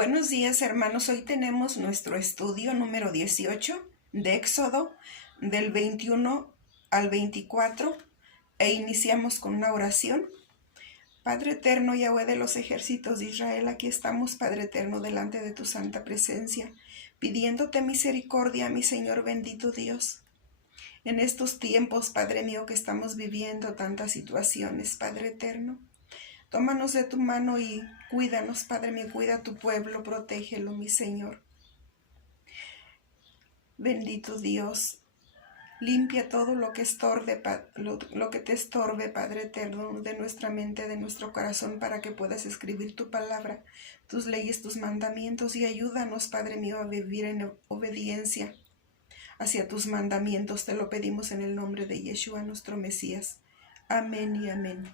Buenos días, hermanos. Hoy tenemos nuestro estudio número 18 de Éxodo del 21 al 24 e iniciamos con una oración. Padre eterno, Yahweh de los ejércitos de Israel, aquí estamos, Padre eterno, delante de tu santa presencia, pidiéndote misericordia, mi Señor bendito Dios. En estos tiempos, Padre mío, que estamos viviendo tantas situaciones, Padre eterno, tómanos de tu mano y cuídanos, Padre mío, cuida a tu pueblo, protégelo, mi Señor. Bendito Dios, limpia todo lo que estorbe, lo que te estorbe, Padre eterno, de nuestra mente, de nuestro corazón, para que puedas escribir tu palabra, tus leyes, tus mandamientos, y ayúdanos, Padre mío, a vivir en obediencia hacia tus mandamientos. Te lo pedimos en el nombre de Yeshua, nuestro Mesías. Amén y amén.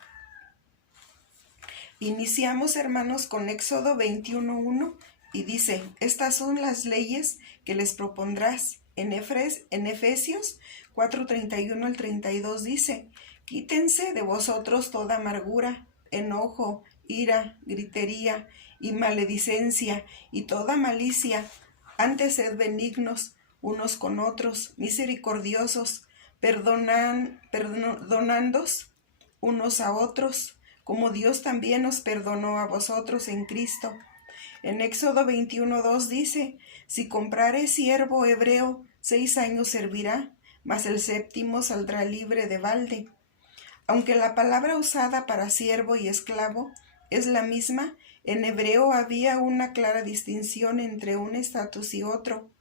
Iniciamos, hermanos, con Éxodo 21:1 y dice: estas son las leyes que les propondrás. En Efesios 4:31 al 32 dice: quítense de vosotros toda amargura, enojo, ira, gritería y maledicencia y toda malicia. Antes sed benignos unos con otros, misericordiosos, perdonándoos unos a otros, como Dios también os perdonó a vosotros en Cristo. En Éxodo 21:2 dice: si comprare siervo hebreo, 6 años servirá, mas el 7º saldrá libre de balde. Aunque la palabra usada para siervo y esclavo es la misma, en hebreo había una clara distinción entre un estatus y otro.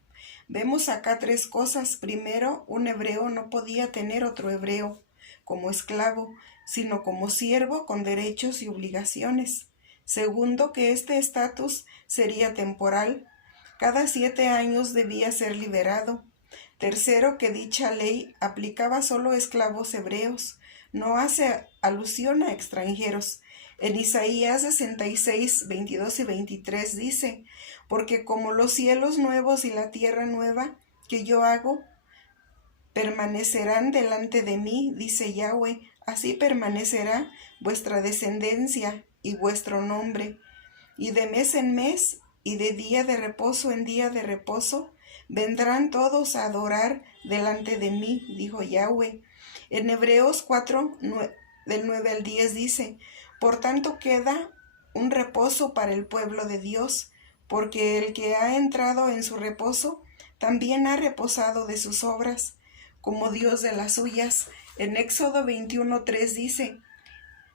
Vemos acá 3 cosas. Primero, un hebreo no podía tener otro hebreo como esclavo, sino como siervo con derechos y obligaciones. Segundo, que este estatus sería temporal. Cada 7 años debía ser liberado. Tercero, que dicha ley aplicaba solo a esclavos hebreos. No hace alusión a extranjeros. En Isaías 66, 22 y 23 dice: porque como los cielos nuevos y la tierra nueva que yo hago permanecerán delante de mí, dice Yahweh, así permanecerá vuestra descendencia y vuestro nombre. Y de mes en mes y de día de reposo en día de reposo vendrán todos a adorar delante de mí, dijo Yahweh. En Hebreos 4, del 9 al 10 dice: por tanto queda un reposo para el pueblo de Dios, porque el que ha entrado en su reposo también ha reposado de sus obras, como Dios de las suyas. En Éxodo 21:3 dice: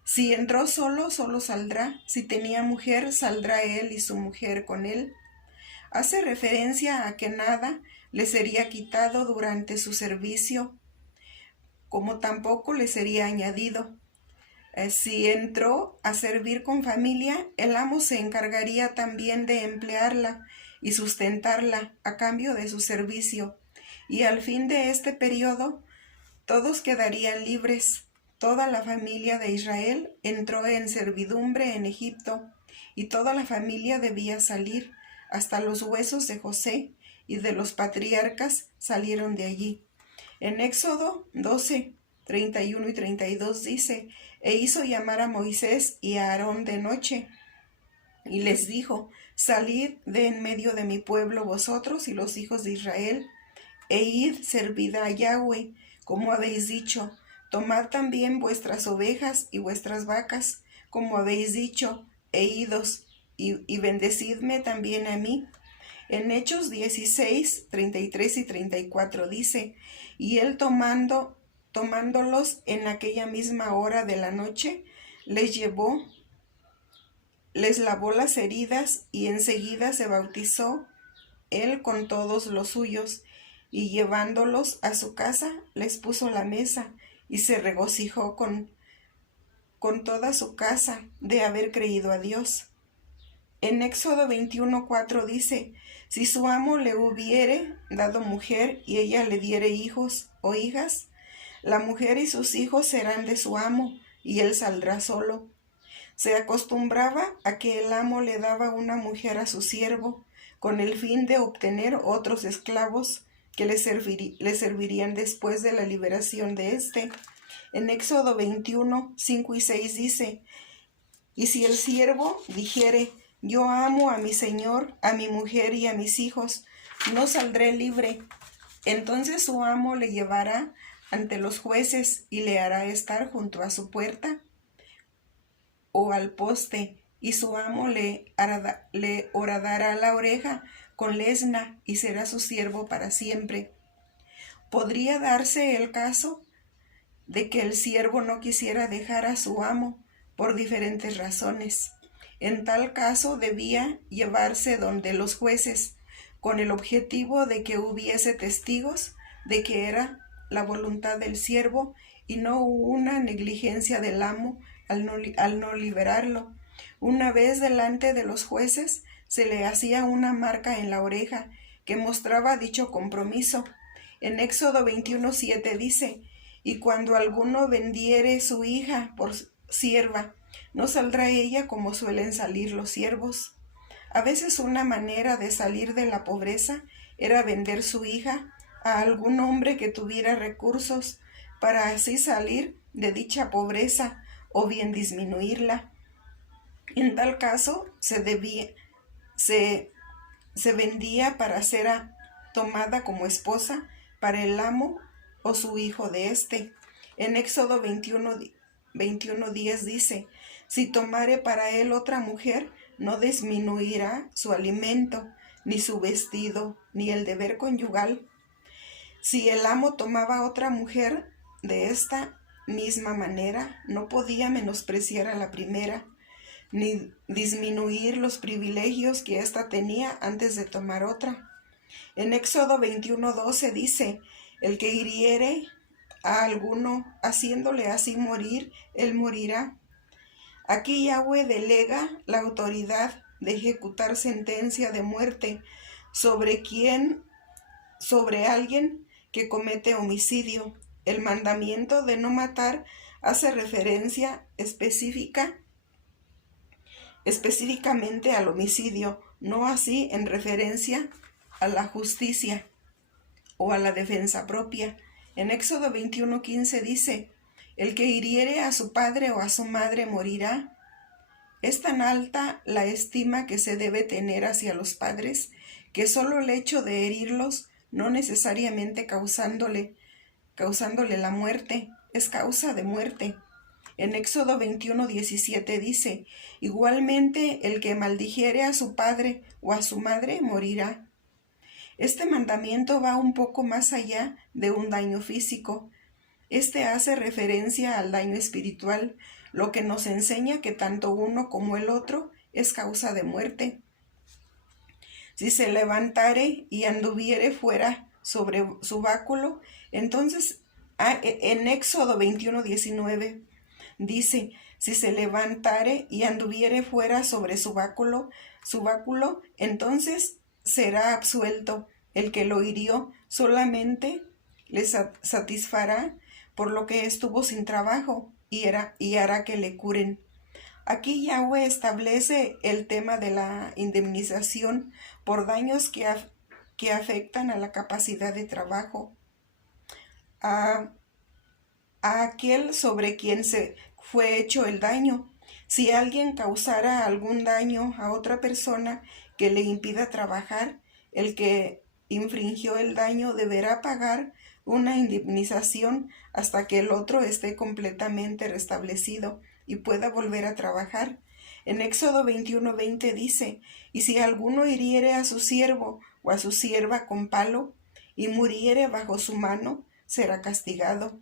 si entró solo, solo saldrá. Si tenía mujer, saldrá él y su mujer con él. Hace referencia a que nada le sería quitado durante su servicio, como tampoco le sería añadido. Si entró a servir con familia, el amo se encargaría también de emplearla y sustentarla a cambio de su servicio. Y al fin de este periodo, todos quedarían libres. Toda la familia de Israel entró en servidumbre en Egipto, y toda la familia debía salir, hasta los huesos de José y de los patriarcas salieron de allí. En Éxodo 12, 31 y 32 dice: e hizo llamar a Moisés y a Aarón de noche, y les dijo: salid de en medio de mi pueblo vosotros y los hijos de Israel, e id, servid a Yahweh, como habéis dicho. Tomad también vuestras ovejas y vuestras vacas, como habéis dicho, e idos, y bendecidme también a mí. En Hechos 16, 33 y 34 dice: y él tomándolos en aquella misma hora de la noche, les lavó las heridas, y enseguida se bautizó él con todos los suyos, y llevándolos a su casa, les puso la mesa, y se regocijó con toda su casa de haber creído a Dios. En Éxodo 21:4 dice: si su amo le hubiere dado mujer y ella le diere hijos o hijas, la mujer y sus hijos serán de su amo, y él saldrá solo. Se acostumbraba a que el amo le daba una mujer a su siervo, con el fin de obtener otros esclavos que le servirían después de la liberación de éste. En Éxodo 21, 5 y 6 dice: y si el siervo dijere: Yo amo a mi señor, a mi mujer y a mis hijos. No saldré libre. Entonces su amo le llevará ante los jueces y le hará estar junto a su puerta o al poste, y su amo le horadará la oreja con lesna y será su siervo para siempre. Podría darse el caso de que el siervo no quisiera dejar a su amo por diferentes razones. En tal caso debía llevarse donde los jueces, con el objetivo de que hubiese testigos de que era la voluntad del siervo y no una negligencia del amo al no liberarlo. Una vez delante de los jueces se le hacía una marca en la oreja que mostraba dicho compromiso. En Éxodo 21:7 dice: y cuando alguno vendiere su hija por sierva, no saldrá ella como suelen salir los siervos. A veces una manera de salir de la pobreza era vender su hija a algún hombre que tuviera recursos, para así salir de dicha pobreza o bien disminuirla. En tal caso se vendía para ser tomada como esposa para el amo o su hijo de éste. En Éxodo 21:10 dice: si tomare para él otra mujer, no disminuirá su alimento, ni su vestido, ni el deber conyugal. Si el amo tomaba otra mujer de esta misma manera, no podía menospreciar a la primera, ni disminuir los privilegios que ésta tenía antes de tomar otra. En Éxodo 21:12 dice: el que hiriere a alguno, haciéndole así morir, él morirá. Aquí Yahweh delega la autoridad de ejecutar sentencia de muerte sobre alguien que comete homicidio. El mandamiento de no matar hace referencia específicamente al homicidio, no así en referencia a la justicia o a la defensa propia. En Éxodo 21:15 dice: el que hiriere a su padre o a su madre morirá. Es tan alta la estima que se debe tener hacia los padres, que solo el hecho de herirlos, no necesariamente causándole la muerte, es causa de muerte. En Éxodo 21:17 dice: igualmente el que maldijere a su padre o a su madre morirá. Este mandamiento va un poco más allá de un daño físico. Este hace referencia al daño espiritual, lo que nos enseña que tanto uno como el otro es causa de muerte. Si se levantare y anduviere fuera sobre su báculo, entonces en Éxodo 21:19 dice: si se levantare y anduviere fuera sobre su báculo, entonces será absuelto. El que lo hirió solamente le satisfará por lo que estuvo sin trabajo, y hará que le curen. Aquí Yahweh establece el tema de la indemnización por daños que afectan a la capacidad de trabajo. A aquel sobre quien se fue hecho el daño. Si alguien causara algún daño a otra persona que le impida trabajar, el que infringió el daño deberá pagar una indemnización hasta que el otro esté completamente restablecido y pueda volver a trabajar. En Éxodo 21:20 dice: y si alguno hiriere a su siervo o a su sierva con palo y muriere bajo su mano, será castigado.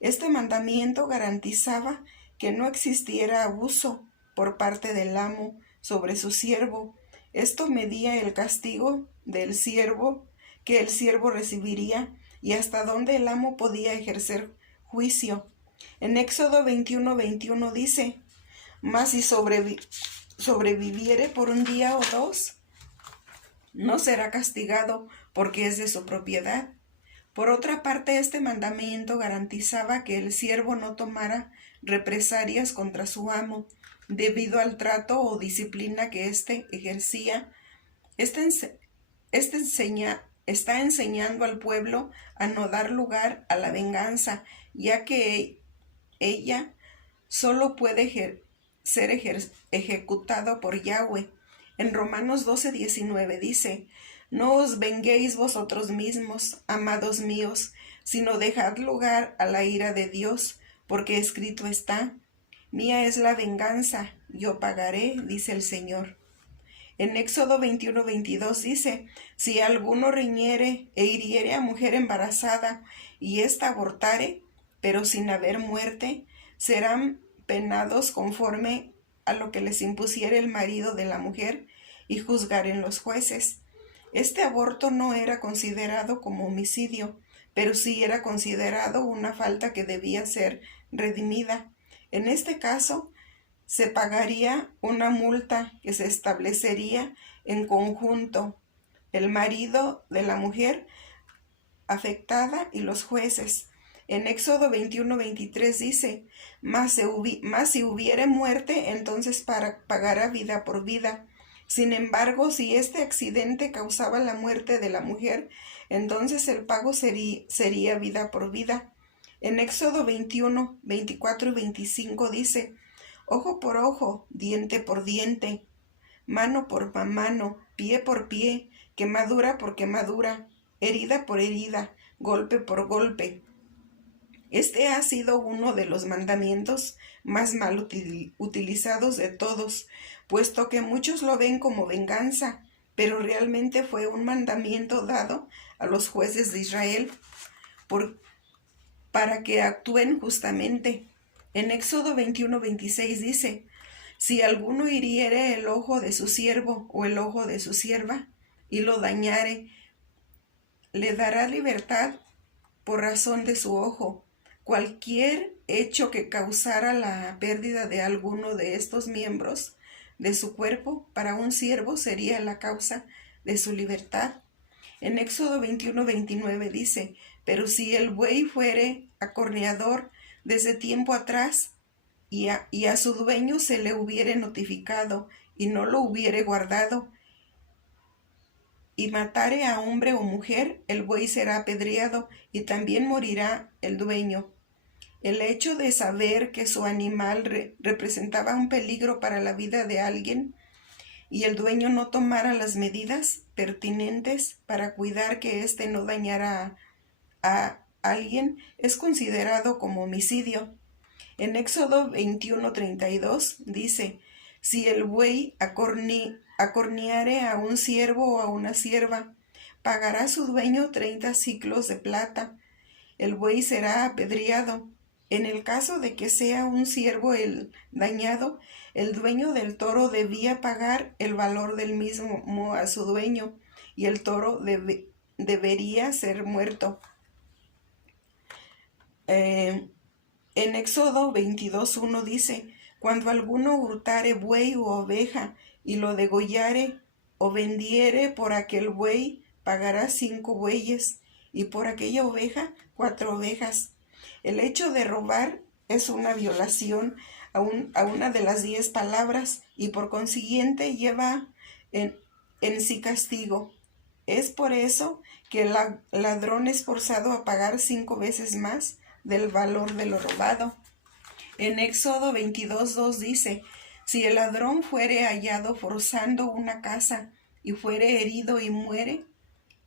Este mandamiento garantizaba que no existiera abuso por parte del amo sobre su siervo. Esto medía el castigo del siervo que el siervo recibiría y hasta dónde el amo podía ejercer juicio. En Éxodo 21:21 dice: mas si sobreviviere por un día o dos, no será castigado, porque es de su propiedad. Por otra parte, este mandamiento garantizaba que el siervo no tomara represalias contra su amo, debido al trato o disciplina que éste ejercía. Está enseñando al pueblo a no dar lugar a la venganza, ya que ella solo puede ser ejecutado por Yahweh. En Romanos 12:19 dice: No os venguéis vosotros mismos, amados míos, sino dejad lugar a la ira de Dios, porque escrito está: Mía es la venganza, yo pagaré, dice el Señor. En Éxodo 21:22 dice: Si alguno riñere e hiriere a mujer embarazada, y ésta abortare, pero sin haber muerte, serán penados conforme a lo que les impusiere el marido de la mujer, y juzgaren los jueces. Este aborto no era considerado como homicidio, pero sí era considerado una falta que debía ser redimida. En este caso, se pagaría una multa que se establecería en conjunto el marido de la mujer afectada y los jueces. En Éxodo 21:23 dice: Mas si hubiere muerte, entonces pagará vida por vida. Sin embargo, si este accidente causaba la muerte de la mujer, entonces el pago sería vida por vida. En Éxodo 21:24 y 25 dice: Ojo por ojo, diente por diente, mano por mano, pie por pie, quemadura por quemadura, herida por herida, golpe por golpe. Este ha sido uno de los mandamientos más mal utilizados de todos, puesto que muchos lo ven como venganza, pero realmente fue un mandamiento dado a los jueces de Israel para que actúen justamente. En Éxodo 21:26 dice: Si alguno hiriere el ojo de su siervo o el ojo de su sierva, y lo dañare, le dará libertad por razón de su ojo. Cualquier hecho que causara la pérdida de alguno de estos miembros de su cuerpo para un siervo sería la causa de su libertad. En Éxodo 21:29 dice: Pero si el buey fuere acorneador desde tiempo atrás, y a su dueño se le hubiere notificado, y no lo hubiere guardado, y matare a hombre o mujer, el buey será apedreado, y también morirá el dueño. El hecho de saber que su animal representaba un peligro para la vida de alguien, y el dueño no tomara las medidas pertinentes para cuidar que éste no dañara a alguien, es considerado como homicidio. En Éxodo 21:32 dice: Si el buey acorneare a un siervo o a una sierva, pagará su dueño 30 siclos de plata. El buey será apedreado. En el caso de que sea un siervo el dañado, el dueño del toro debía pagar el valor del mismo a su dueño, y el toro debería ser muerto. En Éxodo 22:1 dice: Cuando alguno hurtare buey u oveja, y lo degollare o vendiere por aquel buey, pagará 5 bueyes, y por aquella oveja 4 ovejas. El hecho de robar es una violación a una de las 10 palabras, y por consiguiente lleva en sí castigo. Es por eso que el ladrón es forzado a pagar 5 veces más del valor de lo robado. En Éxodo 22:2 dice: Si el ladrón fuere hallado forzando una casa y fuere herido y muere,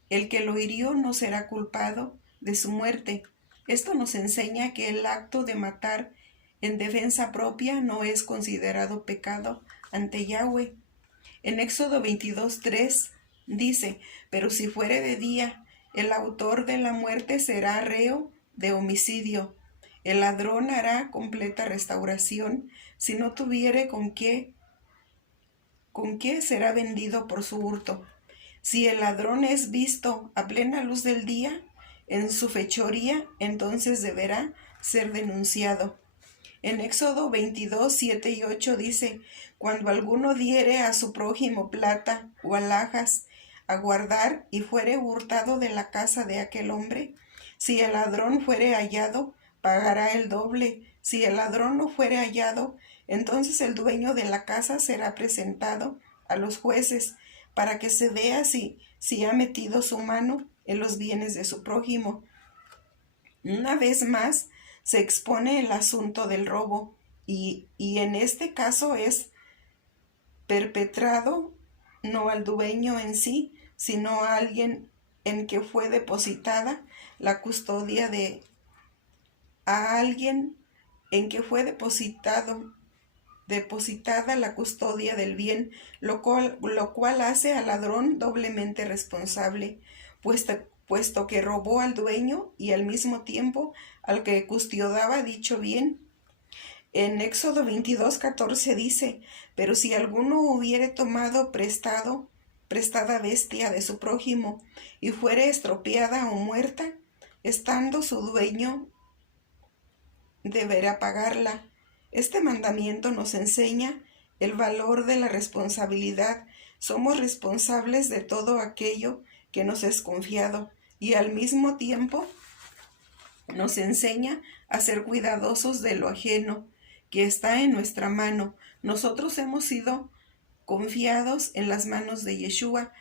el que lo hirió no será culpado de su muerte. Esto nos enseña que el acto de matar en defensa propia no es considerado pecado ante Yahweh. En Éxodo 22:3 dice: Pero si fuere de día, el autor de la muerte será reo de homicidio. El ladrón hará completa restauración. Si no tuviere con qué será vendido por su hurto. Si el ladrón es visto a plena luz del día en su fechoría, entonces deberá ser denunciado. En Éxodo 22:7 y 8 dice: Cuando alguno diere a su prójimo plata o alhajas a guardar, y fuere hurtado de la casa de aquel hombre, si el ladrón fuere hallado, pagará el doble. Si el ladrón no fuere hallado, entonces el dueño de la casa será presentado a los jueces, para que se vea si ha metido su mano en los bienes de su prójimo. Una vez más se expone el asunto del robo, y en este caso es perpetrado no al dueño en sí, sino a alguien en que fue depositada la custodia de a alguien en que fue depositada la custodia del bien, lo cual hace al ladrón doblemente responsable, puesto que robó al dueño y al mismo tiempo al que custodiaba dicho bien. En Éxodo 22:14 dice: pero si alguno hubiere tomado prestada bestia de su prójimo, y fuere estropeada o muerta, estando su dueño, deberá pagarla. Este mandamiento nos enseña el valor de la responsabilidad. Somos responsables de todo aquello que nos es confiado, y al mismo tiempo nos enseña a ser cuidadosos de lo ajeno que está en nuestra mano. Nosotros hemos sido confiados en las manos de Yeshua,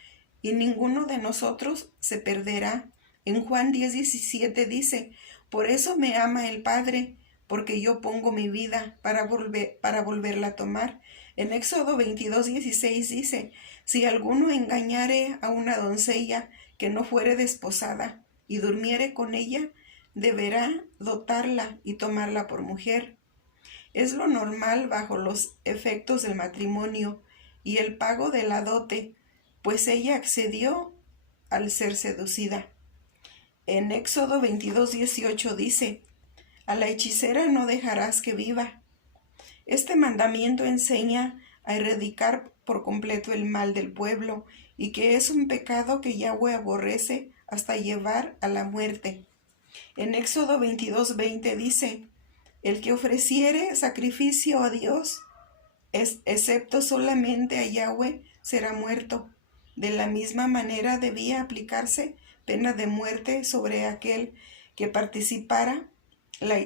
y ninguno de nosotros se perderá. En Juan 10:17 dice: por eso me ama el Padre, porque yo pongo mi vida para volverla a tomar. En Éxodo 22:16 dice: si alguno engañare a una doncella que no fuere desposada, y durmiere con ella, deberá dotarla y tomarla por mujer. Es lo normal bajo los efectos del matrimonio y el pago de la dote, pues ella accedió al ser seducida. En Éxodo 22:18 dice: a la hechicera no dejarás que viva. Este mandamiento enseña a erradicar por completo el mal del pueblo, y que es un pecado que Yahweh aborrece hasta llevar a la muerte. En Éxodo 22:20 dice: el que ofreciere sacrificio a Dios, excepto solamente a Yahweh, será muerto. De la misma manera debía aplicarse pena de muerte sobre aquel que practicara la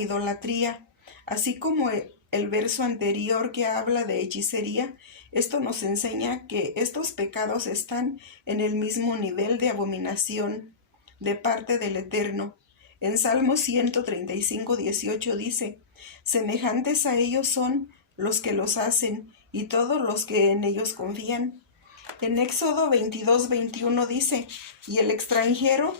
idolatría. Así como el verso anterior que habla de hechicería, esto nos enseña que estos pecados están en el mismo nivel de abominación de parte del Eterno. En Salmo 135:18 dice: semejantes a ellos son los que los hacen, y todos los que en ellos confían. En Éxodo 22:21 dice: y al extranjero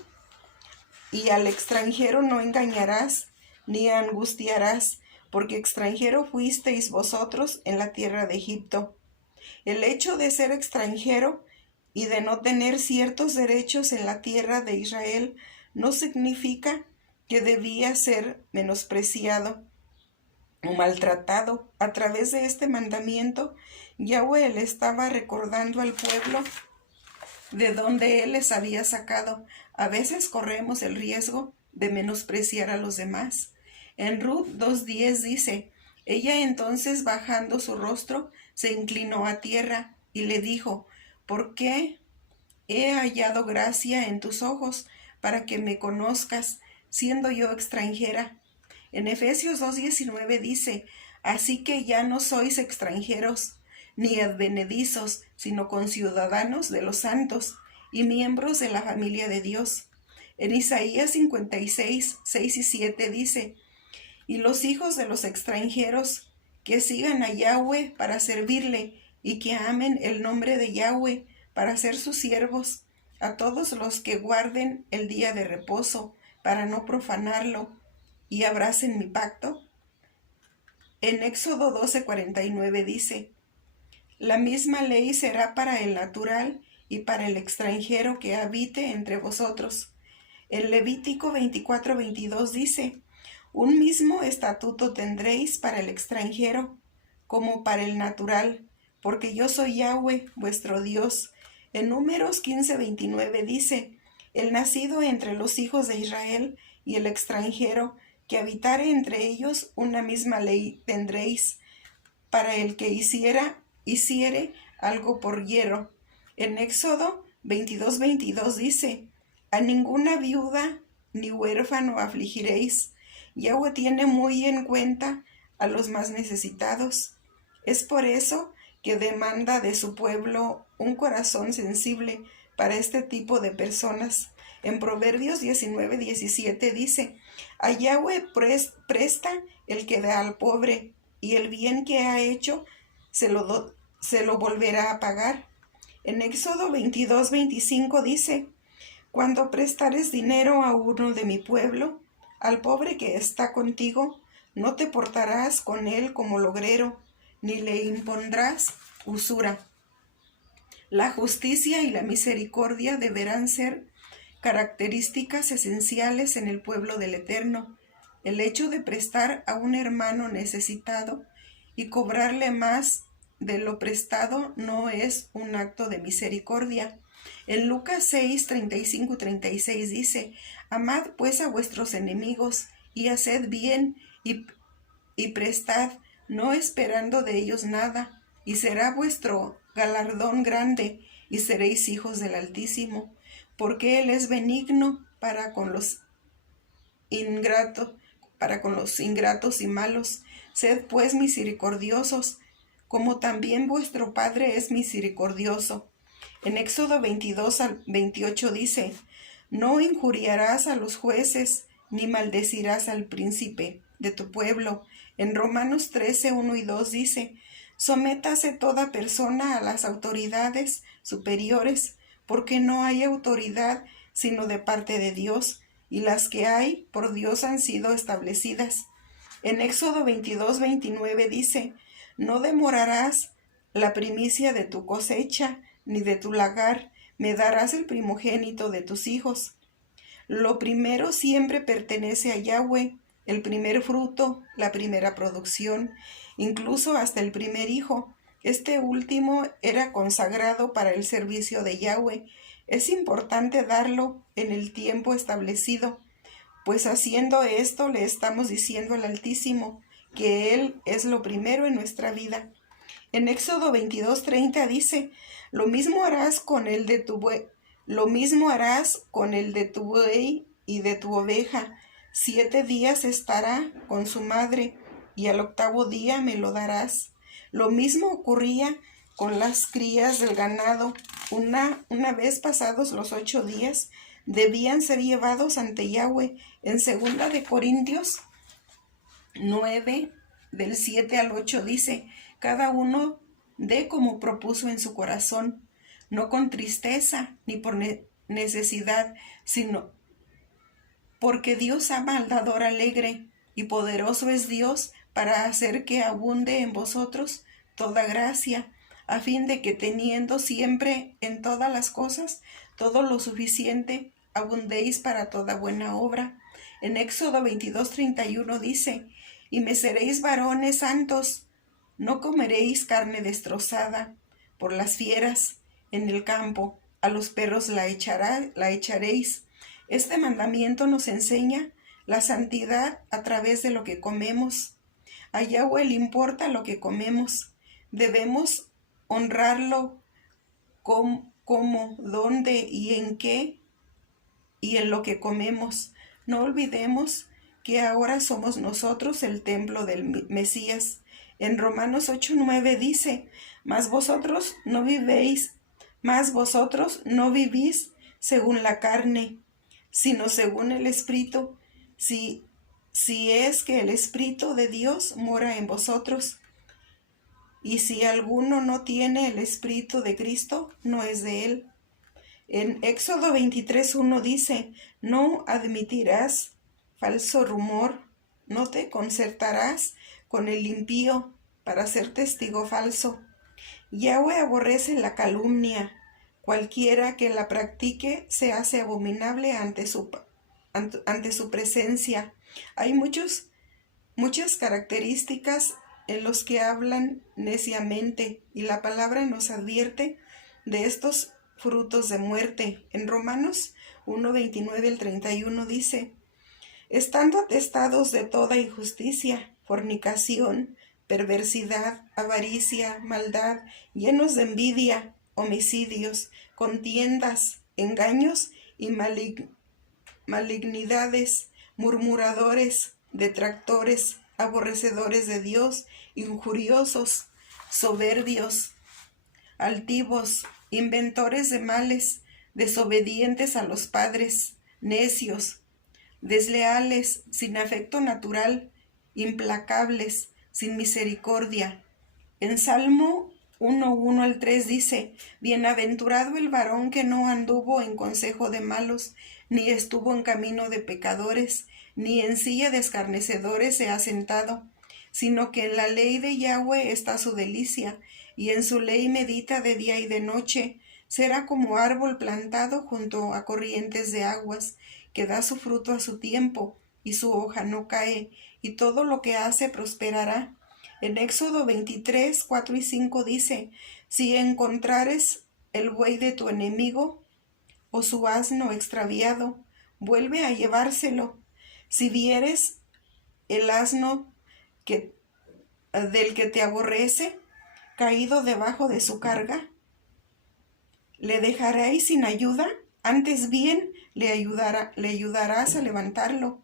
no engañarás, ni angustiarás, porque extranjero fuisteis vosotros en la tierra de Egipto. El hecho de ser extranjero y de no tener ciertos derechos en la tierra de Israel no significa que debía ser menospreciado o maltratado. A través de este mandamiento, Yahweh le estaba recordando al pueblo de donde él les había sacado. A veces corremos el riesgo de menospreciar a los demás. En Ruth 2:10 dice: ella entonces, bajando su rostro, se inclinó a tierra y le dijo: ¿por qué he hallado gracia en tus ojos para que me conozcas, siendo yo extranjera? En Efesios 2:19 dice: así que ya no sois extranjeros ni advenedizos, sino conciudadanos de los santos y miembros de la familia de Dios. En Isaías 56:6 y 7 dice: y los hijos de los extranjeros que sigan a Yahweh para servirle, y que amen el nombre de Yahweh para ser sus siervos, a todos los que guarden el día de reposo para no profanarlo, y abracen mi pacto. En Éxodo 12:49 dice: la misma ley será para el natural y para el extranjero que habite entre vosotros. En Levítico 24:22 dice: un mismo estatuto tendréis para el extranjero como para el natural, porque yo soy Yahweh, vuestro Dios. En Números 15:29 dice: el nacido entre los hijos de Israel y el extranjero que habitare entre ellos, una misma ley tendréis para el que hiciere algo por hierro. En Éxodo 22:22 dice: a ninguna viuda ni huérfano afligiréis. Yahweh tiene muy en cuenta a los más necesitados. Es por eso que demanda de su pueblo un corazón sensible para este tipo de personas. En Proverbios 19:17 dice: a Yahweh presta el que da al pobre, y el bien que ha hecho se lo se lo volverá a pagar. En Éxodo 22:25 dice: Cuando prestares dinero a uno de mi pueblo, al pobre que está contigo, no te portarás con él como logrero, ni le impondrás usura. La justicia y la misericordia deberán ser características esenciales en el pueblo del Eterno. El hecho de prestar a un hermano necesitado y cobrarle más de lo prestado no es un acto de misericordia. En Lucas 6, 35 y 36 dice: Amad pues a vuestros enemigos y haced bien y prestad, no esperando de ellos nada, y será vuestro galardón grande, y seréis hijos del Altísimo, porque Él es benigno para con los ingratos y malos. Sed pues misericordiosos, como también vuestro Padre es misericordioso. En Éxodo 22-28 dice: No injuriarás a los jueces, ni maldecirás al príncipe de tu pueblo. En Romanos 13:1 y 2 dice: Sométase toda persona a las autoridades superiores, porque no hay autoridad sino de parte de Dios, y las que hay por Dios han sido establecidas. En Éxodo 22:29 dice: No demorarás la primicia de tu cosecha, ni de tu lagar, me darás el primogénito de tus hijos. Lo primero siempre pertenece a Yahweh, el primer fruto, la primera producción, incluso hasta el primer hijo. Este último era consagrado para el servicio de Yahweh. Es importante darlo en el tiempo establecido, pues haciendo esto le estamos diciendo al Altísimo que Él es lo primero en nuestra vida. En Éxodo 22:30 dice: Lo mismo harás con el de tu buey y de tu oveja. 7 días estará con su madre, y al 8º día me lo darás. Lo mismo ocurría con las crías del ganado. Una vez pasados los 8 días, debían ser llevados ante Yahweh. En 2 de Corintios 9, del 7 al 8 dice: Cada uno dé como propuso en su corazón, no con tristeza ni por necesidad, sino porque Dios ama al dador alegre, y poderoso es Dios para hacer que abunde en vosotros toda gracia, a fin de que teniendo siempre en todas las cosas todo lo suficiente, abundéis para toda buena obra. En Éxodo 22:31 dice: Y me seréis varones santos, no comeréis carne destrozada por las fieras en el campo, a los perros la echaréis. Este mandamiento nos enseña la santidad a través de lo que comemos. A Yahweh le importa lo que comemos. Debemos honrarlo cómo, dónde y en qué y en lo que comemos. No olvidemos que ahora somos nosotros el templo del Mesías. En Romanos 8:9 dice: Mas vosotros no vivís según la carne, sino según el Espíritu, si es que el Espíritu de Dios mora en vosotros. Y si alguno no tiene el Espíritu de Cristo, no es de él. En Éxodo 23:1 dice: No admitirás falso rumor, no te concertarás con el impío para ser testigo falso. Yahweh aborrece la calumnia. Cualquiera que la practique se hace abominable ante su presencia. Hay muchas características en los que hablan neciamente, y la palabra nos advierte de estos frutos de muerte. En Romanos 1:29 al 31 dice: Estando atestados de toda injusticia, fornicación, perversidad, avaricia, maldad, llenos de envidia, homicidios, contiendas, engaños y malignidades, murmuradores, detractores, aborrecedores de Dios, injuriosos, soberbios, altivos, inventores de males, desobedientes a los padres, necios, desleales, sin afecto natural, implacables, sin misericordia. En Salmo 1:1 al 3 dice: Bienaventurado el varón que no anduvo en consejo de malos, ni estuvo en camino de pecadores, ni en silla de escarnecedores se ha sentado, sino que en la ley de Yahweh está su delicia, y en su ley medita de día y de noche. Será como árbol plantado junto a corrientes de aguas, que da su fruto a su tiempo, y su hoja no cae, y todo lo que hace prosperará. En Éxodo 23, 4 y 5 dice: Si encontrares el buey de tu enemigo, o su asno extraviado, vuelve a llevárselo. Si vieres el asno del que te aborrece, caído debajo de su carga, ¿le dejaréis sin ayuda? Antes bien le ayudarás a levantarlo.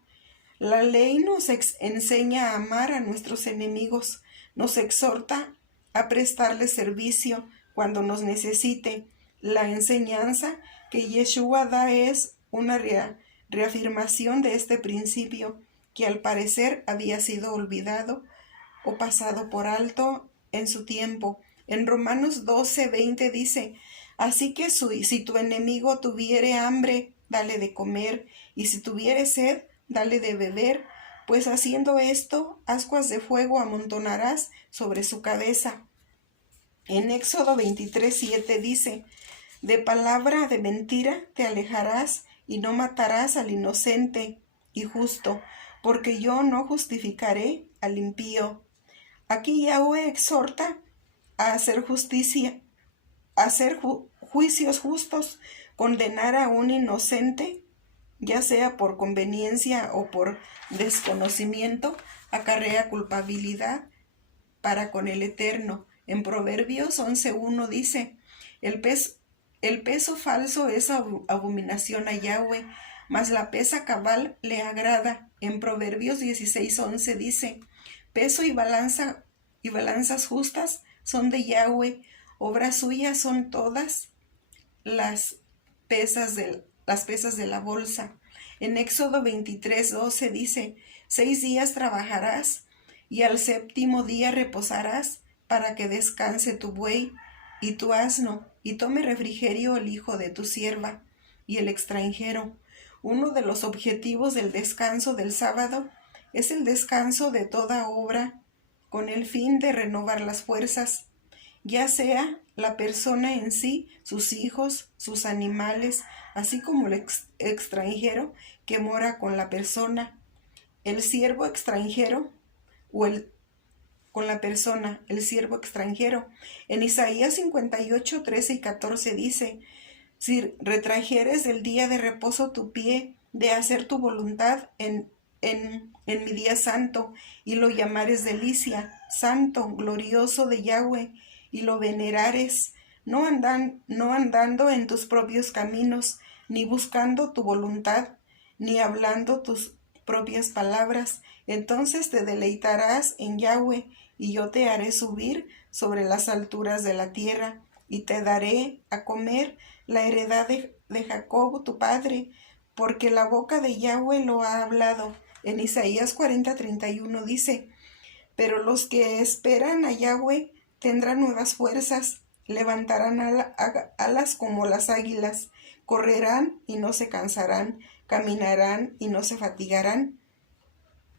La ley nos enseña a amar a nuestros enemigos, nos exhorta a prestarle servicio cuando nos necesite. La enseñanza que Yeshua da es una reafirmación de este principio, que al parecer había sido olvidado o pasado por alto en su tiempo. En Romanos 12:20 dice: Así que si tu enemigo tuviere hambre, dale de comer, y si tuviere sed, dale de beber, pues haciendo esto, ascuas de fuego amontonarás sobre su cabeza. En Éxodo 23:7 dice: De palabra de mentira te alejarás, y no matarás al inocente y justo, porque yo no justificaré al impío. Aquí Yahweh exhorta a hacer justicia, a hacer juicios justos, condenar a un inocente, ya sea por conveniencia o por desconocimiento, acarrea culpabilidad para con el Eterno. En Proverbios 11:1 dice: el peso falso es abominación a Yahweh, mas la pesa cabal le agrada. En Proverbios 16:11 dice: Peso y balanzas justas son de Yahweh, obras suyas son todas las pesas de la bolsa. En Éxodo 23:12 dice: 6 días trabajarás, y al séptimo día reposarás, para que descanse tu buey y tu asno, y tome refrigerio el hijo de tu sierva y el extranjero. Uno de los objetivos del descanso del sábado es el descanso de toda obra, con el fin de renovar las fuerzas, ya sea la persona en sí, sus hijos, sus animales, así como el extranjero que mora con la persona, el siervo extranjero con la persona, el siervo extranjero. En Isaías 58, 13 y 14 dice: Si retrajeres del día de reposo tu pie de hacer tu voluntad en mi día santo, y lo llamares delicia, santo, glorioso de Yahweh, y lo venerares, no andando en tus propios caminos, ni buscando tu voluntad, ni hablando tus propias palabras, entonces te deleitarás en Yahweh, y yo te haré subir sobre las alturas de la tierra, y te daré a comer la heredad de Jacob tu padre, porque la boca de Yahweh lo ha hablado. En Isaías 40:31 dice: Pero los que esperan a Yahweh tendrán nuevas fuerzas, levantarán alas como las águilas, correrán y no se cansarán, caminarán y no se fatigarán.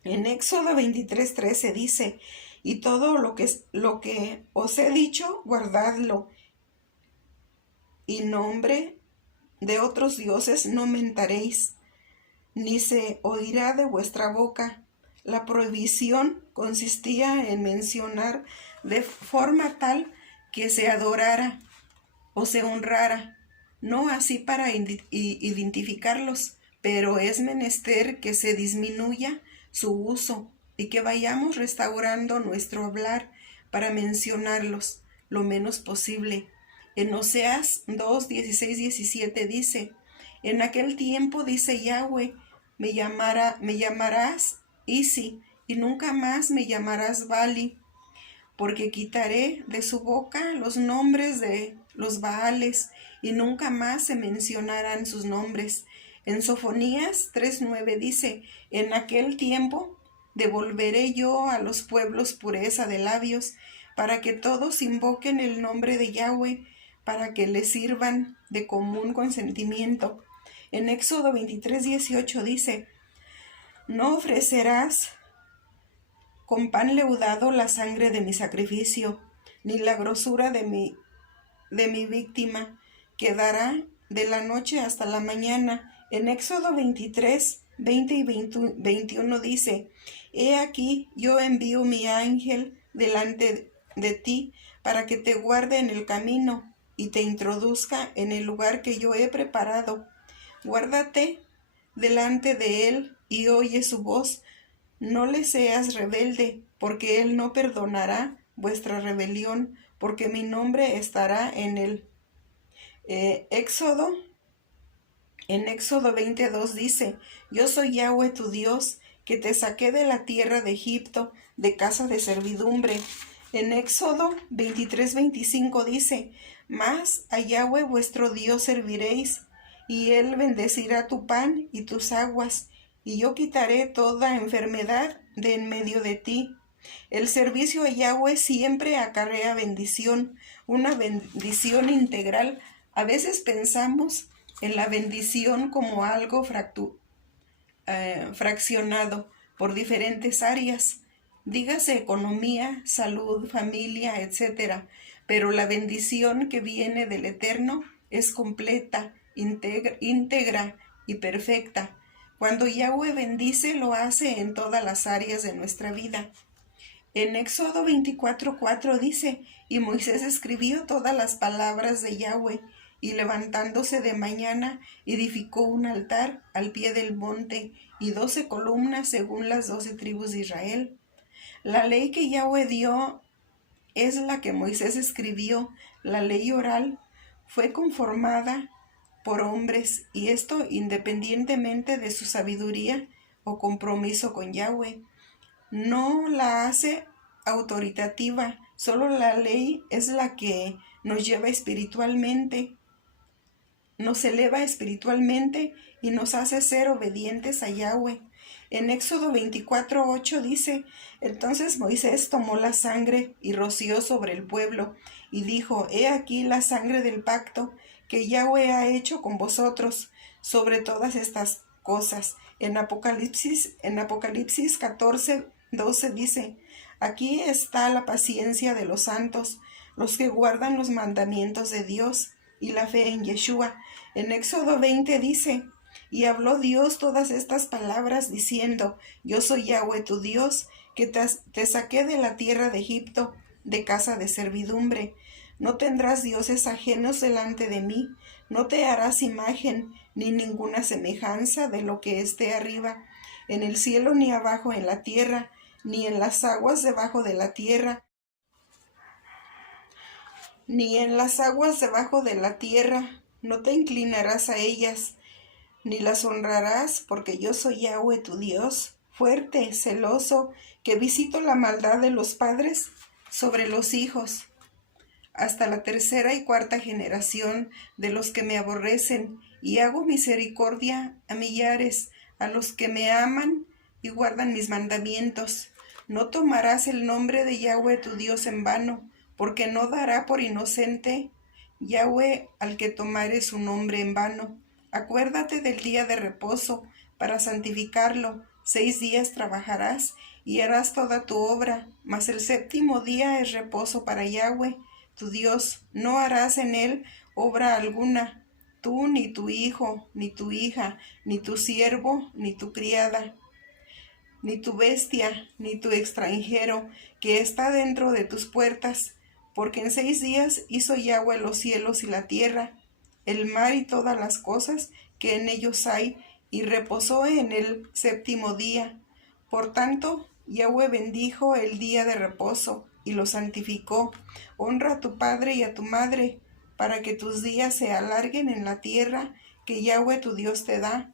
En Éxodo 23:13 dice: Y todo lo que os he dicho, guardadlo, y nombre de otros dioses no mentaréis, ni se oirá de vuestra boca. La prohibición consistía en mencionar de forma tal que se adorara o se honrara, no así para identificarlos, pero es menester que se disminuya su uso y que vayamos restaurando nuestro hablar para mencionarlos lo menos posible. En Oseas 2, 16, 17 dice: En aquel tiempo, dice Yahweh, me llamarás Isi, y nunca más me llamarás Bali, porque quitaré de su boca los nombres de los Baales, y nunca más se mencionarán sus nombres. En Sofonías 3:9 dice: En aquel tiempo devolveré yo a los pueblos pureza de labios, para que todos invoquen el nombre de Yahweh, para que le sirvan de común consentimiento. En Éxodo 23:18 dice: no ofrecerás con pan leudado la sangre de mi sacrificio, ni la grosura de mi víctima, quedará de la noche hasta la mañana. En Éxodo 23:20 y 21 dice: he aquí, yo envío mi ángel delante de ti, para que te guarde en el camino y te introduzca en el lugar que yo he preparado. Guárdate delante de él y oye su voz. No le seas rebelde, porque él no perdonará vuestra rebelión, porque mi nombre estará en él. En Éxodo 22 dice: yo soy Yahweh tu Dios, que te saqué de la tierra de Egipto, de casa de servidumbre. En Éxodo 23:25 dice: mas a Yahweh vuestro Dios serviréis, y él bendecirá tu pan y tus aguas, y yo quitaré toda enfermedad de en medio de ti. El servicio a Yahweh siempre acarrea bendición, una bendición integral. A veces pensamos en la bendición como algo fraccionado por diferentes áreas, dígase economía, salud, familia, etc. Pero la bendición que viene del Eterno es completa, íntegra y perfecta. Cuando Yahweh bendice, lo hace en todas las áreas de nuestra vida. En Éxodo 24:4 dice: y Moisés escribió todas las palabras de Yahweh, y levantándose de mañana, edificó un altar al pie del monte, y 12 columnas según las 12 tribus de Israel. La ley que Yahweh dio es la que Moisés escribió. La ley oral fue conformada por hombres, y esto independientemente de su sabiduría o compromiso con Yahweh. No la hace autoritativa, solo la ley es la que nos lleva espiritualmente, nos eleva espiritualmente y nos hace ser obedientes a Yahweh. En Éxodo 24:8 dice: entonces Moisés tomó la sangre y roció sobre el pueblo, y dijo: he aquí la sangre del pacto que Yahweh ha hecho con vosotros sobre todas estas cosas. En Apocalipsis 14:12 dice: aquí está la paciencia de los santos, los que guardan los mandamientos de Dios y la fe en Yeshua. En Éxodo 20 dice: y habló Dios todas estas palabras diciendo: yo soy Yahweh tu Dios, que te saqué de la tierra de Egipto, de casa de servidumbre. No tendrás dioses ajenos delante de mí, no te harás imagen ni ninguna semejanza de lo que esté arriba en el cielo, ni abajo en la tierra, ni en las aguas debajo de la tierra, ni en las aguas debajo de la tierra. No te inclinarás a ellas, ni las honrarás, porque yo soy Yahweh tu Dios, fuerte, celoso, que visito la maldad de los padres sobre los hijos, hasta la tercera y cuarta generación de los que me aborrecen, y hago misericordia a millares, a los que me aman y guardan mis mandamientos. No tomarás el nombre de Yahweh tu Dios en vano, porque no dará por inocente Yahweh al que tomare su nombre en vano. Acuérdate del día de reposo para santificarlo. 6 días trabajarás y harás toda tu obra, mas el séptimo día es reposo para Yahweh tu Dios. No harás en él obra alguna, tú, ni tu hijo, ni tu hija, ni tu siervo, ni tu criada, ni tu bestia, ni tu extranjero, que está dentro de tus puertas, porque en 6 días hizo Yahweh los cielos y la tierra, el mar y todas las cosas que en ellos hay, y reposó en el séptimo día. Por tanto, Yahweh bendijo el día de reposo y lo santificó. Honra a tu padre y a tu madre, para que tus días se alarguen en la tierra que Yahweh tu Dios te da.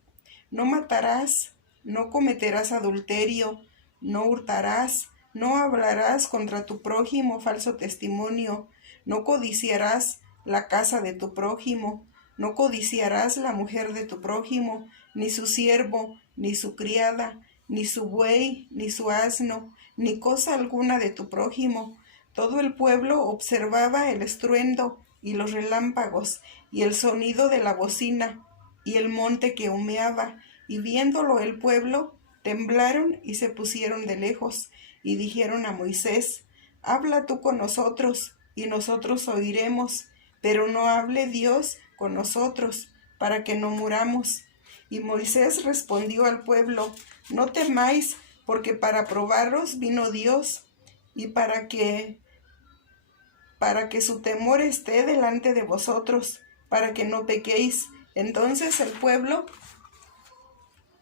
No matarás, no cometerás adulterio, no hurtarás, no hablarás contra tu prójimo falso testimonio, no codiciarás la casa de tu prójimo, no codiciarás la mujer de tu prójimo, ni su siervo, ni su criada, ni su buey, ni su asno, ni cosa alguna de tu prójimo. Todo el pueblo observaba el estruendo y los relámpagos y el sonido de la bocina y el monte que humeaba, y viéndolo el pueblo temblaron y se pusieron de lejos, y dijeron a Moisés: Habla tú con nosotros, y nosotros oiremos, pero no hable Dios con nosotros, para que no muramos. Y Moisés respondió al pueblo: No temáis, porque para probaros vino Dios, y para que su temor esté delante de vosotros, para que no pequéis. Entonces el pueblo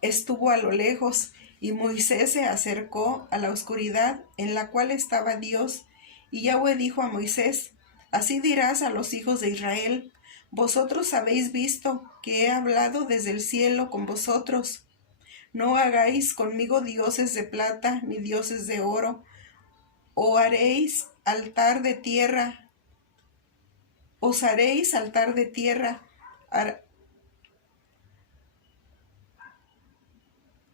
estuvo a lo lejos, y Moisés se acercó a la oscuridad en la cual estaba Dios. Y Yahweh dijo a Moisés: Así dirás a los hijos de Israel: Vosotros habéis visto que he hablado desde el cielo con vosotros. No hagáis conmigo dioses de plata ni dioses de oro, o haréis altar de tierra. Os haréis altar de tierra.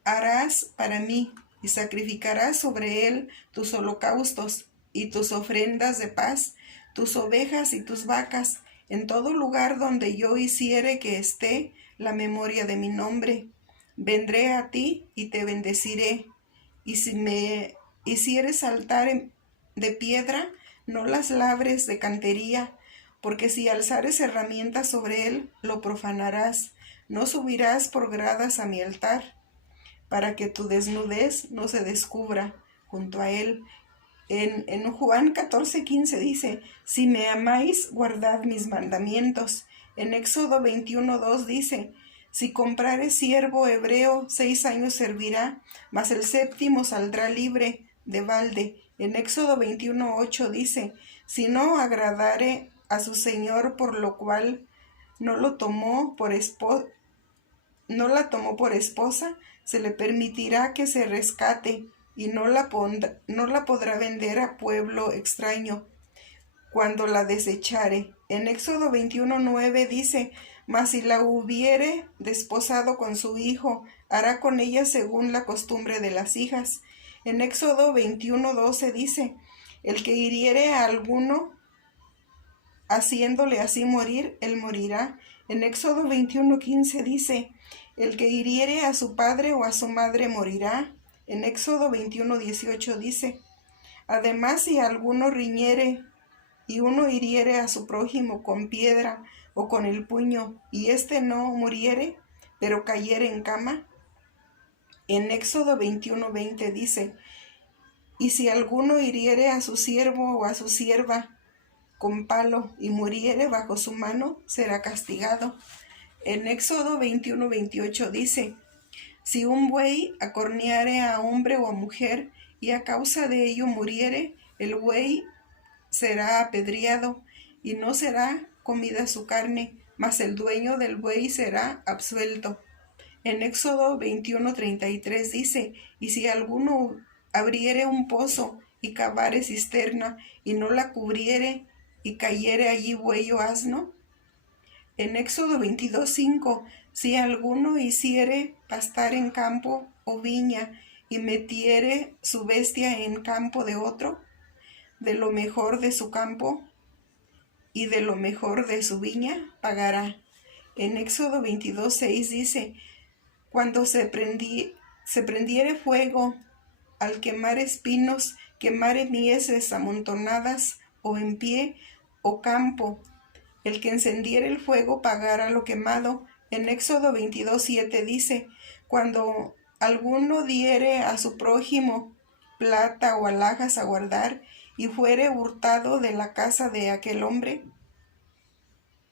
Harás para mí, y sacrificarás sobre él tus holocaustos y tus ofrendas de paz, tus ovejas y tus vacas, en todo lugar donde yo hiciere que esté la memoria de mi nombre. Vendré a ti y te bendeciré, y si me hicieres altar de piedra, no las labres de cantería, porque si alzares herramientas sobre él, lo profanarás. No subirás por gradas a mi altar, para que tu desnudez no se descubra junto a él. En Juan 14:15 dice: Si me amáis, guardad mis mandamientos. En Éxodo 21:2 dice: Si comprare siervo hebreo, 6 años servirá, mas el séptimo saldrá libre de balde. En Éxodo 21:8 dice: Si no agradare a su señor, por lo cual no la tomó por esposa, se le permitirá que se rescate, y no la podrá vender a pueblo extraño cuando la desechare. En Éxodo 21:9 dice: Mas si la hubiere desposado con su hijo, hará con ella según la costumbre de las hijas. En Éxodo 21:12 dice: El que hiriere a alguno, haciéndole así morir, él morirá. En Éxodo 21:15 dice: El que hiriere a su padre o a su madre morirá. En Éxodo 21:18 dice: Además, si alguno riñere y uno hiriere a su prójimo con piedra o con el puño, y éste no muriere, pero cayere en cama. En Éxodo 21:20 dice: Y si alguno hiriere a su siervo o a su sierva con palo y muriere bajo su mano, será castigado. En Éxodo 21:28 dice: Si un buey acorneare a hombre o a mujer, y a causa de ello muriere, el buey será apedreado, y no será comida su carne, mas el dueño del buey será absuelto. En Éxodo 21:33 dice: Y si alguno abriere un pozo y cavare cisterna, y no la cubriere, y cayere allí buey o asno. En Éxodo 22:5: Si alguno hiciere pastar en campo o viña, y metiere su bestia en campo de otro, de lo mejor de su campo y de lo mejor de su viña pagará. En Éxodo 22:6 dice: Cuando se prendiere fuego al quemar espinos, quemare mieses amontonadas, o en pie, o campo, el que encendiere el fuego pagará lo quemado. En Éxodo 22:7 dice: Cuando alguno diere a su prójimo plata o alhajas a guardar, y fuere hurtado de la casa de aquel hombre,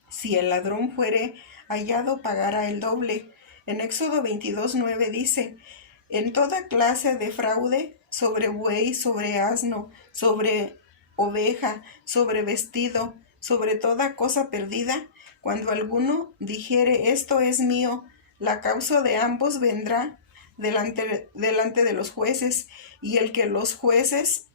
si el ladrón fuere hallado, pagará el doble. En Éxodo 22:9 dice: En toda clase de fraude, sobre buey, sobre asno, sobre oveja, sobre vestido, sobre toda cosa perdida, cuando alguno dijere: Esto es mío, la causa de ambos vendrá delante de los jueces, y el que los jueces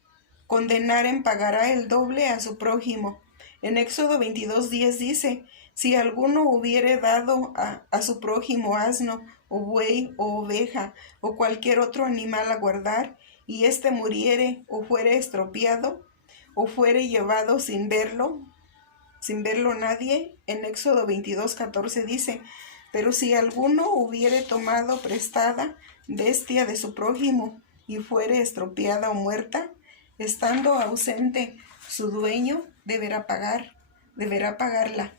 condenaren pagará el doble a su prójimo. En Éxodo 22:10 dice: Si alguno hubiere dado a su prójimo asno, o buey, o oveja, o cualquier otro animal a guardar, y éste muriere o fuere estropeado, o fuere llevado sin verlo nadie. En Éxodo 22:14 dice, pero si alguno hubiere tomado prestada bestia de su prójimo y fuere estropeada o muerta, estando ausente su dueño, deberá pagarla.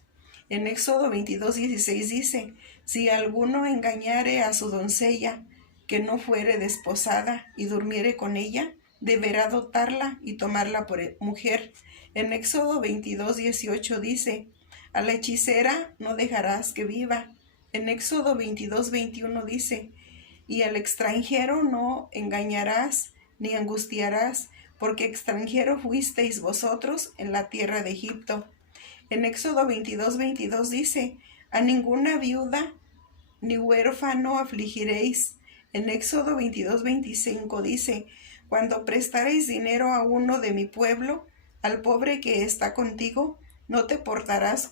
En Éxodo 22:16 dice, si alguno engañare a su doncella, que no fuere desposada, y durmiere con ella, deberá dotarla y tomarla por mujer. En Éxodo 22:18 dice, a la hechicera no dejarás que viva. En Éxodo 22:21 dice, y al extranjero no engañarás ni angustiarás, porque extranjero fuisteis vosotros en la tierra de Egipto. En Éxodo 22:22 dice, a ninguna viuda ni huérfano afligiréis. En Éxodo 22:25 dice, cuando prestaréis dinero a uno de mi pueblo, al pobre que está contigo, no te portarás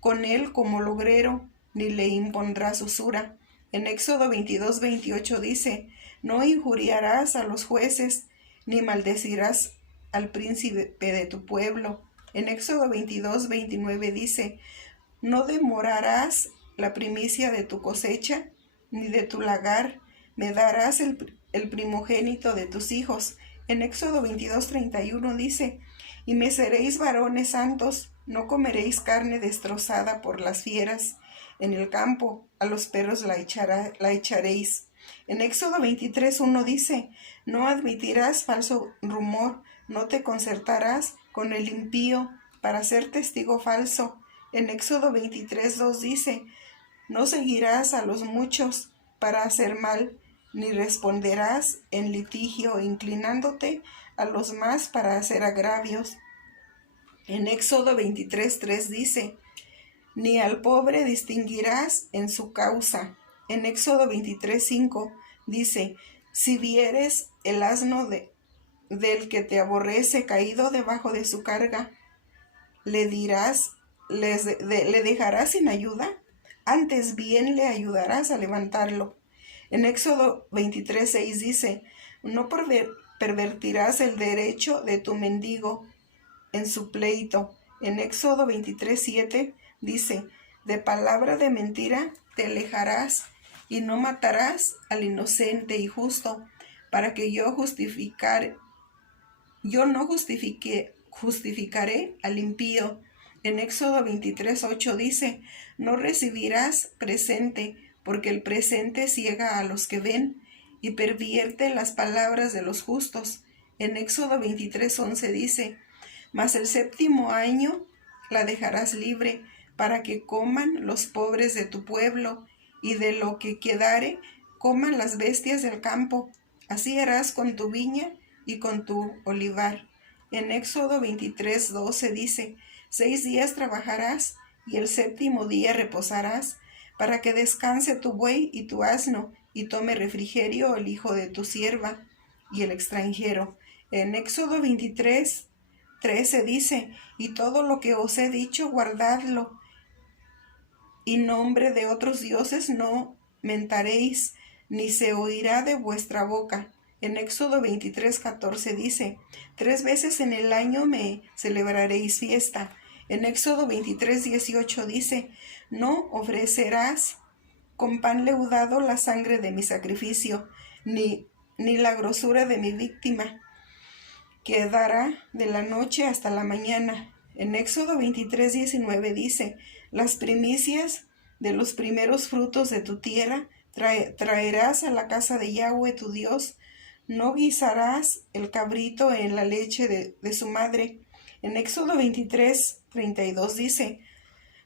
con él como logrero, ni le impondrás usura. En Éxodo 22:28 dice, no injuriarás a los jueces, ni maldecirás al príncipe de tu pueblo. En Éxodo 22:29 dice, no demorarás la primicia de tu cosecha, ni de tu lagar, me darás el primogénito de tus hijos. En Éxodo 22:31 dice, y me seréis varones santos, no comeréis carne destrozada por las fieras en el campo, a los perros la echaréis. En Éxodo 23:1 dice, no admitirás falso rumor, no te concertarás con el impío para ser testigo falso. En Éxodo 23:2 dice, no seguirás a los muchos para hacer mal, ni responderás en litigio inclinándote a los más para hacer agravios. En Éxodo 23:3 dice, ni al pobre distinguirás en su causa. En Éxodo 23:5 dice, si vieres el asno del que te aborrece caído debajo de su carga, ¿le dejarás sin ayuda? Antes bien le ayudarás a levantarlo. En Éxodo 23:6 dice, no pervertirás el derecho de tu mendigo en su pleito. En Éxodo 23:7 dice, de palabra de mentira te alejarás y no matarás al inocente y justo, para que yo no justificaré al impío. En Éxodo 23:8 dice, no recibirás presente, porque el presente ciega a los que ven y pervierte las palabras de los justos. En Éxodo 23:11 dice, mas el séptimo año la dejarás libre, para que coman los pobres de tu pueblo, y de lo que quedare coman las bestias del campo. Así harás con tu viña y con tu olivar. En Éxodo 23:12 dice, 6 días trabajarás, y el séptimo día reposarás, para que descanse tu buey y tu asno, y tome refrigerio el hijo de tu sierva y el extranjero. En Éxodo 23:13 dice, y todo lo que os he dicho, guardadlo, y nombre de otros dioses no mentaréis, ni se oirá de vuestra boca. En Éxodo 23:14 dice, 3 veces en el año me celebraréis fiesta. En Éxodo 23:18 dice, no ofrecerás con pan leudado la sangre de mi sacrificio, ni la grosura de mi víctima, que dará de la noche hasta la mañana. En Éxodo 23:19 dice, las primicias de los primeros frutos de tu tierra traerás a la casa de Yahweh tu Dios. No guisarás el cabrito en la leche de su madre. En Éxodo 23:32 dice,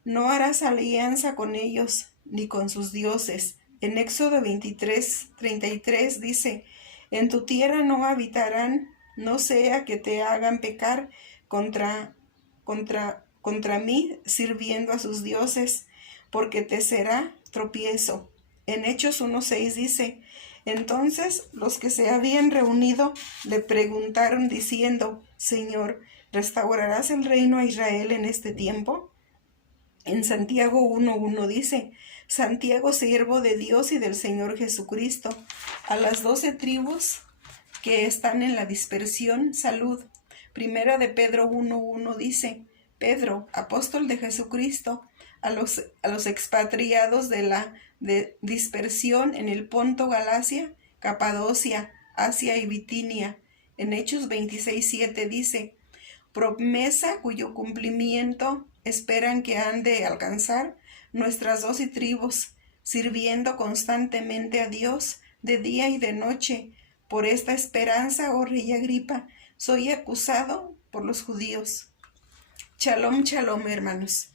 no harás alianza con ellos ni con sus dioses. En Éxodo 23:33 dice, en tu tierra no habitarán, no sea que te hagan pecar contra mí sirviendo a sus dioses, porque te será tropiezo. En Hechos 1:6 dice, entonces los que se habían reunido le preguntaron diciendo, Señor, ¿restaurarás el reino a Israel en este tiempo? En Santiago 1:1 dice, Santiago, siervo de Dios y del Señor Jesucristo, a las 12 tribus que están en la dispersión, salud. Primera de Pedro 1:1 dice: Pedro, apóstol de Jesucristo, a los expatriados de la dispersión en el Ponto, Galacia, Capadocia, Asia y Bitinia. En Hechos 26:7 dice: promesa cuyo cumplimiento esperan que han de alcanzar nuestras 12 tribus, sirviendo constantemente a Dios de día y de noche. Por esta esperanza, oh rey Agripa, soy acusado por los judíos. Shalom, shalom, hermanos.